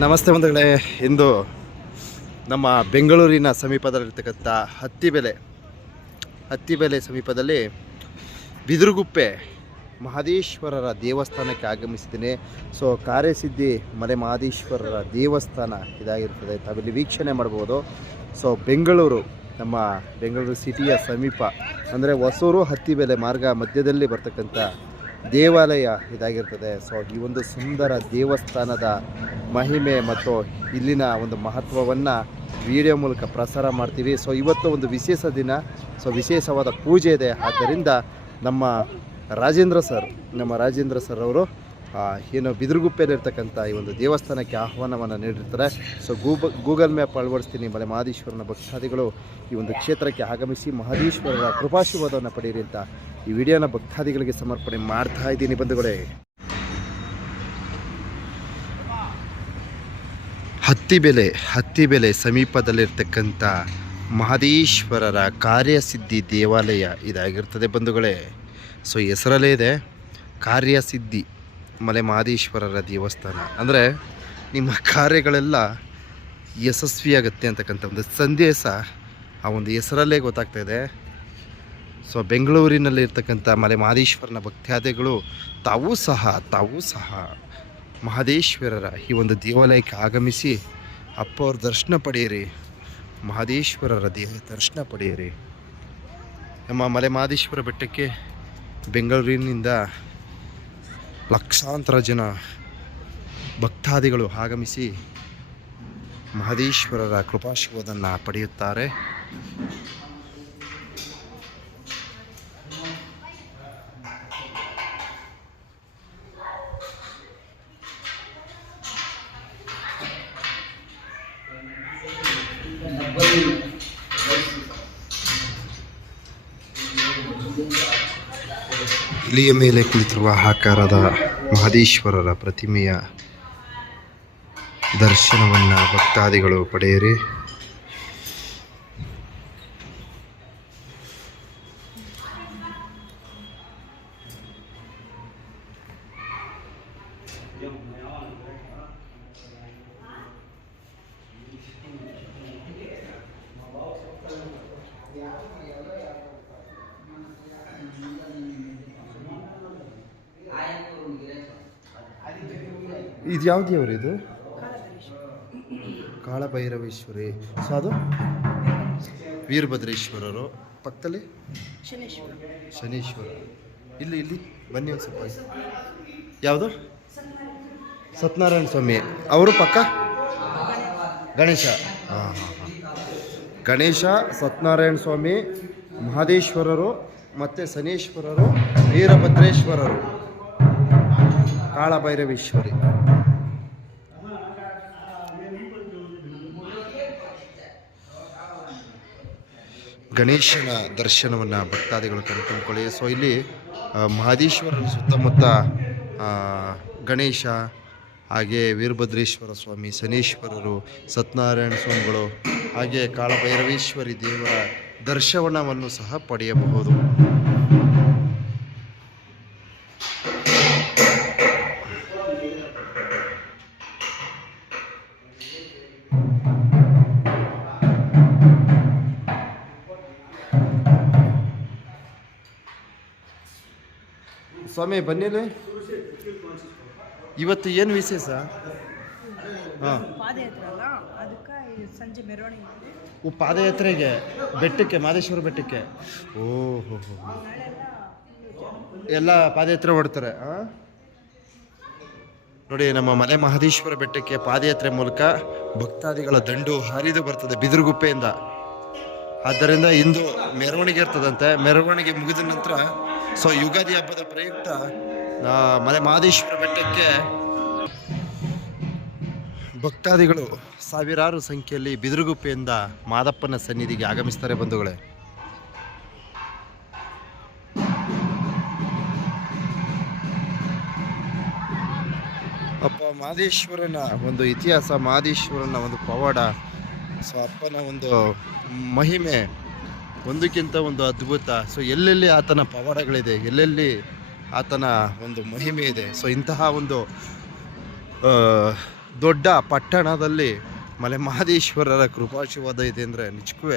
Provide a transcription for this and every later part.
ನಮಸ್ತೆ ಬಂಧುಗಳೇ. ಇಂದು ನಮ್ಮ ಬೆಂಗಳೂರಿನ ಸಮೀಪದಲ್ಲಿರ್ತಕ್ಕಂಥ ಹತ್ತಿಬೆಲೆ ಹತ್ತಿಬೆಲೆ ಸಮೀಪದಲ್ಲಿ ಬಿದಿರುಗುಪ್ಪೆ ಮಹದೇಶ್ವರರ ದೇವಸ್ಥಾನಕ್ಕೆ ಆಗಮಿಸಿದ್ದೀನಿ. ಸೊ ಕಾರ್ಯಸಿದ್ಧಿ ಮಲೆ ಮಹದೇಶ್ವರರ ದೇವಸ್ಥಾನ ಇದಾಗಿರ್ತದೆ. ತಾವಿಲ್ಲಿ ವೀಕ್ಷಣೆ ಮಾಡ್ಬೋದು. ಸೊ ಬೆಂಗಳೂರು, ನಮ್ಮ ಬೆಂಗಳೂರು ಸಿಟಿಯ ಸಮೀಪ, ಅಂದರೆ ಹೊಸೂರು ಹತ್ತಿಬೆಲೆ ಮಾರ್ಗ ಮಧ್ಯದಲ್ಲಿ ಬರ್ತಕ್ಕಂಥ ದೇವಾಲಯ ಇದಾಗಿರ್ತದೆ. ಸೊ ಈ ಒಂದು ಸುಂದರ ದೇವಸ್ಥಾನದ ಮಹಿಮೆ ಮತ್ತು ಇಲ್ಲಿನ ಒಂದು ಮಹತ್ವವನ್ನು ವಿಡಿಯೋ ಮೂಲಕ ಪ್ರಸಾರ ಮಾಡ್ತೀವಿ. ಸೊ ಇವತ್ತು ಒಂದು ವಿಶೇಷ ದಿನ. ಸೊ ವಿಶೇಷವಾದ ಪೂಜೆ ಇದೆ. ಆದ್ದರಿಂದ ನಮ್ಮ ರಾಜೇಂದ್ರ ಸರ್, ನಮ್ಮ ರಾಜೇಂದ್ರ ಸರ್ ಅವರು ಏನು ಬಿದಿರುಗುಪ್ಪೆಯಲ್ಲಿರ್ತಕ್ಕಂಥ ಈ ಒಂದು ದೇವಸ್ಥಾನಕ್ಕೆ ಆಹ್ವಾನವನ್ನು ನೀಡಿರ್ತಾರೆ. ಸೊ ಗೂಬ, ಗೂಗಲ್ ಮ್ಯಾಪ್ ಅಳವಡಿಸ್ತೀನಿ. ಮಲೆ ಮಹದೇಶ್ವರನ ಭಕ್ತಾದಿಗಳು ಈ ಒಂದು ಕ್ಷೇತ್ರಕ್ಕೆ ಆಗಮಿಸಿ ಮಹದೇಶ್ವರರ ಕೃಪಾಶೀರ್ವಾದವನ್ನು ಪಡೆಯಿರಿ ಅಂತ ಈ ವಿಡಿಯೋನ ಭಕ್ತಾದಿಗಳಿಗೆ ಸಮರ್ಪಣೆ ಮಾಡ್ತಾ ಇದ್ದೀನಿ ಬಂಧುಗಳೇ. ಹತ್ತಿ ಬೆಲೆ ಸಮೀಪದಲ್ಲಿರ್ತಕ್ಕಂಥ ಮಹದೇಶ್ವರರ ಕಾರ್ಯಸಿದ್ಧಿ ದೇವಾಲಯ ಇದಾಗಿರ್ತದೆ ಬಂಧುಗಳೇ. ಸೊ ಹೆಸರಲ್ಲೇ ಇದೆ, ಕಾರ್ಯಸಿದ್ಧಿ ಮಲೆ ಮಹದೇಶ್ವರರ ದೇವಸ್ಥಾನ. ಅಂದರೆ ನಿಮ್ಮ ಕಾರ್ಯಗಳೆಲ್ಲ ಯಶಸ್ವಿಯಾಗುತ್ತೆ ಅಂತಕ್ಕಂಥ ಒಂದು ಸಂದೇಶ ಆ ಒಂದು ಹೆಸರಲ್ಲೇ ಗೊತ್ತಾಗ್ತಾ ಇದೆ. ಸೊ ಬೆಂಗಳೂರಿನಲ್ಲಿ ಇರ್ತಕ್ಕಂಥ ಮಲೆ ಮಹದೇಶ್ವರನ ಭಕ್ತಾದಿಗಳು ತಾವೂ ಸಹ ತಾವೂ ಸಹ ಮಹದೇಶ್ವರರ ಈ ಒಂದು ದೇವಾಲಯಕ್ಕೆ ಆಗಮಿಸಿ ಅಪ್ಪ ಅವ್ರ ದರ್ಶನ ಪಡೆಯಿರಿ, ಮಹದೇಶ್ವರರ ದೇಹ ದರ್ಶನ ಪಡೆಯಿರಿ. ನಮ್ಮ ಮಲೆ ಮಹದೇಶ್ವರ ಬೆಟ್ಟಕ್ಕೆ ಬೆಂಗಳೂರಿನಿಂದ ಲಕ್ಷಾಂತರ ಜನ ಭಕ್ತಾದಿಗಳು ಆಗಮಿಸಿ ಮಹದೇಶ್ವರರ ಕೃಪಾಶೀರ್ವಾದನ್ನು ಪಡೆಯುತ್ತಾರೆ. ಇಲಿಯ ಮೇಲೆ ಕುಳಿತಿರುವ ಆಕಾರದ ಮಹದೇಶ್ವರರ ಪ್ರತಿಮೆಯ ದರ್ಶನವನ್ನು ಭಕ್ತಾದಿಗಳು ಪಡೆಯಿರಿ. ಇದು ಯಾವ ದೇವರು ಇದು? ಕಾಳಭೈರವೇಶ್ವರಿ. ಸೊ ಅದು? ವೀರಭದ್ರೇಶ್ವರರು. ಪಕ್ಕದಲ್ಲಿ? ಶನೇಶ್ವರ. ಇಲ್ಲಿ ಇಲ್ಲಿ. ಬನ್ನಿ ಒಂದು ಸ್ವಲ್ಪ. ಯಾವುದು? ಸತ್ಯನಾರಾಯಣ ಸ್ವಾಮಿ. ಅವರು ಪಕ್ಕ? ಗಣೇಶ. ಗಣೇಶ, ಸತ್ಯನಾರಾಯಣ ಸ್ವಾಮಿ, ಮಹದೇಶ್ವರರು, ಮತ್ತು ಶನೀಶ್ವರರು, ವೀರಭದ್ರೇಶ್ವರರು. ಕಾಳಭೈರವೇಶ್ವರಿ. ಗಣೇಶನ ದರ್ಶನವನ್ನು ಭಕ್ತಾದಿಗಳು ಕಂಡುಕೊಳ್ಳಿ ಸೊ ಇಲ್ಲಿ ಮಹಾದೇಶ್ವರನ ಸುತ್ತಮುತ್ತ ಗಣೇಶ, ಹಾಗೆ ವೀರಭದ್ರೇಶ್ವರ ಸ್ವಾಮಿ, ಶನೀಶ್ವರರು, ಸತ್ಯನಾರಾಯಣ ಸ್ವಾಮಿಗಳು, ಹಾಗೆ ಕಾಳಭೈರವೇಶ್ವರಿ ದೇವರ ದರ್ಶನವನ್ನು ಸಹ ಪಡೆಯಬಹುದು. ಸ್ವಾಮಿ ಬನ್ನಿಲಿ ಇವತ್ತು ಏನು ವಿಶೇಷ? ಹಾಂ. ಪಾದಯಾತ್ರೆ ಅಲ್ಲ ಅದಕ್ಕೆ ಸಂಜೆ ಮೆರವಣಿಗೆ ಓ ಪಾದಯಾತ್ರೆಗೆ ಬೆಟ್ಟಕ್ಕೆ ಮಾದೇಶ್ವರ ಬೆಟ್ಟಕ್ಕೆ. ಓ ಹೋ ಹೋ ಹೋ. ಎಲ್ಲ ಪಾದಯಾತ್ರೆ ಹೊಡ್ತಾರೆ? ನೋಡಿ ನಮ್ಮ ಮಲೆ ಮಹದೇಶ್ವರ ಬೆಟ್ಟಕ್ಕೆ ಪಾದಯಾತ್ರೆ ಮೂಲಕ ಭಕ್ತಾದಿಗಳ ದಂಡು ಹರಿದು ಬರ್ತದೆ ಬಿದಿರುಗುಪ್ಪೆಯಿಂದ. ಆದ್ದರಿಂದ ಇಂದು ಮೆರವಣಿಗೆ ಇರ್ತದಂತೆ. ಮೆರವಣಿಗೆ ಮುಗಿದ ನಂತರ ಸೊ ಯುಗಾದಿ ಹಬ್ಬದ ಪ್ರಯುಕ್ತ ಮಲೆ ಮಹದೇಶ್ವರ ಬೆಟ್ಟಕ್ಕೆ ಭಕ್ತಾದಿಗಳು ಸಾವಿರಾರು ಸಂಖ್ಯೆಯಲ್ಲಿ ಬಿದಿರುಗುಪ್ಪೆಯಿಂದ ಮಾದಪ್ಪನ ಸನ್ನಿಧಿಗೆ ಆಗಮಿಸ್ತಾರೆ ಬಂಧುಗಳೇ. ಅಪ್ಪ ಮಹದೇಶ್ವರನ ಒಂದು ಇತಿಹಾಸ, ಮಹದೇಶ್ವರನ ಒಂದು ಪವಾಡ, ಸೊ ಅಪ್ಪನ ಒಂದು ಮಹಿಮೆ ಒಂದಕ್ಕಿಂತ ಒಂದು ಅದ್ಭುತ. ಸೊ ಎಲ್ಲೆಲ್ಲಿ ಆತನ ಪವಾಡಗಳಿದೆ, ಎಲ್ಲೆಲ್ಲಿ ಆತನ ಒಂದು ಮಹಿಮೆ ಇದೆ. ಸೊ ಇಂತಹ ಒಂದು ದೊಡ್ಡ ಪಟ್ಟಣದಲ್ಲಿ ಮಲೆ ಮಹದೇಶ್ವರರ ಕೃಪಾಶೀರ್ವಾದ ಇದೆ ಅಂದರೆ ನಿಜಕ್ಕೂ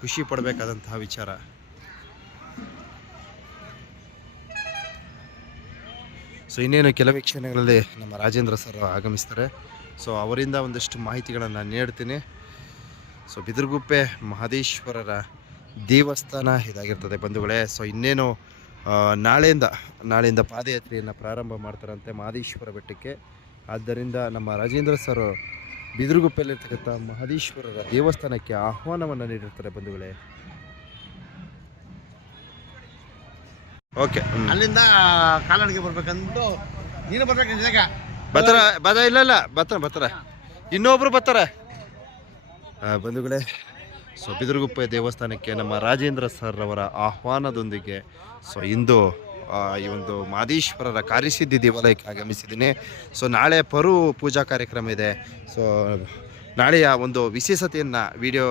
ಖುಷಿ ಪಡಬೇಕಾದಂತಹ ವಿಚಾರ. ಸೊ ಇನ್ನೇನು ಕೆಲವೇ ಕ್ಷಣಗಳಲ್ಲಿ ನಮ್ಮ ರಾಜೇಂದ್ರ ಸರ್ ಆಗಮಿಸ್ತಾರೆ. ಸೊ ಅವರಿಂದ ಒಂದಷ್ಟು ಮಾಹಿತಿಗಳನ್ನು ನೀಡ್ತೀನಿ. ಸೊ ಬಿದಿರುಗುಪ್ಪೆ ಮಹದೇಶ್ವರರ ದೇವಸ್ಥಾನ ಇದಾಗಿರ್ತದೆ ಬಂಧುಗಳೇ. ಸೊ ಇನ್ನೇನು ನಾಳೆಯಿಂದ ನಾಳೆಯಿಂದ ಪಾದಯಾತ್ರೆಯನ್ನು ಪ್ರಾರಂಭ ಮಾಡ್ತಾರಂತೆ ಮಹದೇಶ್ವರ ಬೆಟ್ಟಕ್ಕೆ. ಆದ್ದರಿಂದ ನಮ್ಮ ರಾಜೇಂದ್ರ ಸರ್ ಬಿದಿರುಗುಪ್ಪೆಯಲ್ಲಿರ್ತಕ್ಕಂಥ ಮಹದೇಶ್ವರರ ದೇವಸ್ಥಾನಕ್ಕೆ ಆಹ್ವಾನವನ್ನು ನೀಡಿರ್ತಾರೆ ಬಂಧುಗಳೇ. ಓಕೆ ಅಲ್ಲಿಂದ ಕಾಲಣಿಗೆ ಬರ್ಬೇಕಂದು ನೀನು ಬರ್ಬೇಕು ಜಾಗ? ಬರ್ತಾರ ಬದ ಇಲ್ಲ ಇಲ್ಲ ಬರ್ತಾರ ಬರ್ತಾರ. ಇನ್ನೊಬ್ರು ಬರ್ತಾರೆ. ಬಂಧುಗಳೇ ಸೊ ಬಿದಿರುಗುಪ್ಪೆ ದೇವಸ್ಥಾನಕ್ಕೆ ನಮ್ಮ ರಾಜೇಂದ್ರ ಸರ್ ಅವರ ಆಹ್ವಾನದೊಂದಿಗೆ ಸೊ ಇಂದು ಈ ಒಂದು ಮಾದೇಶ್ವರರ ಕಾರ್ಯಸಿದ್ಧಿ ದೇವಾಲಯಕ್ಕೆ ಆಗಮಿಸಿದ್ದೀನಿ. ಸೊ ನಾಳೆ ಪರು ಪೂಜಾ ಕಾರ್ಯಕ್ರಮ ಇದೆ. ಸೊ ನಾಳೆಯ ಒಂದು ವಿಶೇಷತೆಯನ್ನು ವಿಡಿಯೋ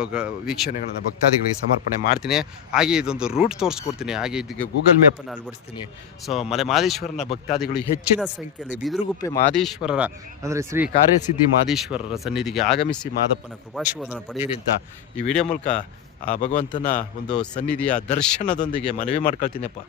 ವೀಕ್ಷಣೆಗಳನ್ನು ಭಕ್ತಾದಿಗಳಿಗೆ ಸಮರ್ಪಣೆ ಮಾಡ್ತೀನಿ. ಹಾಗೆ ಇದೊಂದು ರೂಟ್ ತೋರಿಸ್ಕೊಡ್ತೀನಿ. ಹಾಗೆ ಇದಕ್ಕೆ ಗೂಗಲ್ ಮ್ಯಾಪನ್ನು ಅಳವಡಿಸ್ತೀನಿ. ಸೊ ಮಲೆ ಮಾದೇಶ್ವರನ ಭಕ್ತಾದಿಗಳು ಹೆಚ್ಚಿನ ಸಂಖ್ಯೆಯಲ್ಲಿ ಬಿದಿರುಗುಪ್ಪೆ ಮಹದೇಶ್ವರರ ಅಂದರೆ ಶ್ರೀ ಕಾರ್ಯಸಿದ್ಧಿ ಮಾದೇಶ್ವರರ ಸನ್ನಿಧಿಗೆ ಆಗಮಿಸಿ ಮಾದಪ್ಪನ ಕೃಪಾಶೀರ್ವಾದನ ಪಡೆಯಿರಿ ಅಂತ ಈ ವಿಡಿಯೋ ಮೂಲಕ ಆ ಭಗವಂತನ ಒಂದು ಸನ್ನಿಧಿಯ ದರ್ಶನದೊಂದಿಗೆ ಮನವಿ ಮಾಡ್ಕೊಳ್ತೀನಪ್ಪ.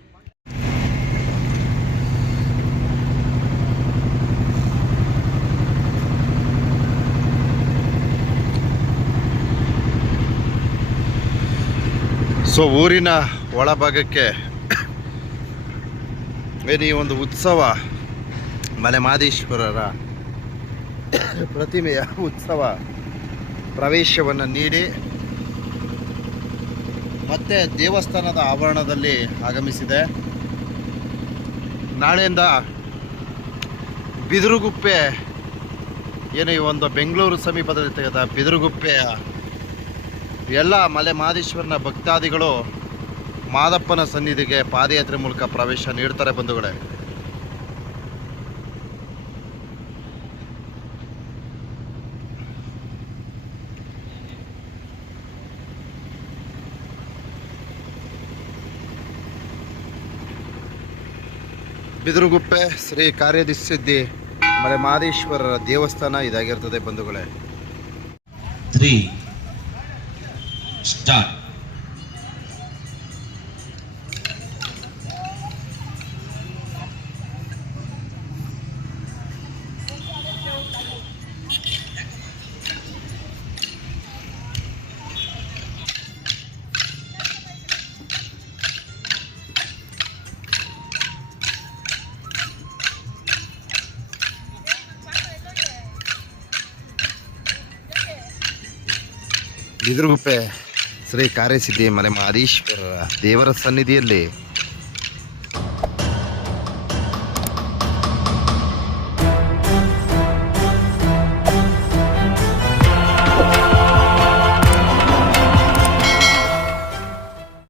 ಸೊ ಊರಿನ ಒಳಭಾಗಕ್ಕೆ ಏನು ಈ ಒಂದು ಉತ್ಸವ, ಮಲೆ ಮಾದೇಶ್ವರರ ಪ್ರತಿಮೆಯ ಉತ್ಸವ ಪ್ರವೇಶವನ್ನು ನೀಡಿ ಮತ್ತೆ ದೇವಸ್ಥಾನದ ಆವರಣದಲ್ಲಿ ಆಗಮಿಸಿದೆ. ನಾಳೆಯಿಂದ ಬಿದಿರುಗುಪ್ಪೆ, ಏನು ಈ ಒಂದು ಬೆಂಗಳೂರು ಸಮೀಪದಲ್ಲಿ ತೆಗೆದ ಬಿದಿರುಗುಪ್ಪೆಯ ಎಲ್ಲ ಮಲೆ ಮಹದೇಶ್ವರನ ಭಕ್ತಾದಿಗಳು ಮಾದಪ್ಪನ ಸನ್ನಿಧಿಗೆ ಪಾದಯಾತ್ರೆ ಮೂಲಕ ಪ್ರವೇಶ ನೀಡ್ತಾರೆ ಬಂಧುಗಳೇ. ಬಿದಿರುಗುಪ್ಪೆ ಶ್ರೀ ಕಾರ್ಯದಿಸಿದ್ದಿ ಮಲೆ ಮಹದೇಶ್ವರರ ದೇವಸ್ಥಾನ ಇದಾಗಿರ್ತದೆ ಬಂಧುಗಳೇ. Tá. Stop. vidro do pé. Shri ಕಾರ್ಯಸಿದ್ಧಿ ಮಲೆ ಮಹದೇಶ್ವರರ ದೇವರ ಸನ್ನಿಧಿಯಲ್ಲಿ